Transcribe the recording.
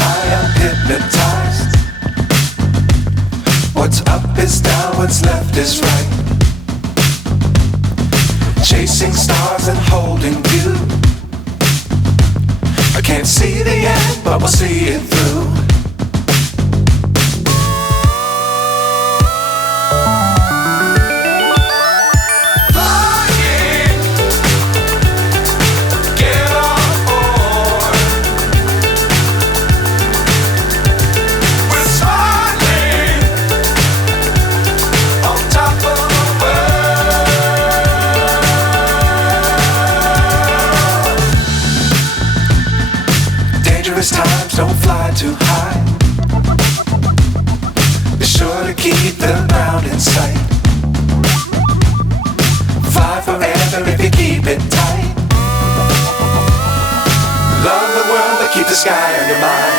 high, I'm hypnotized. What's up is down, what's left is right. Chasing stars and holding you. I can't see the end, but we'll see it through. Times don't fly too high. Be sure to keep the ground in sight. Fly forever if you keep it tight. Love the world but keep the sky on your mind.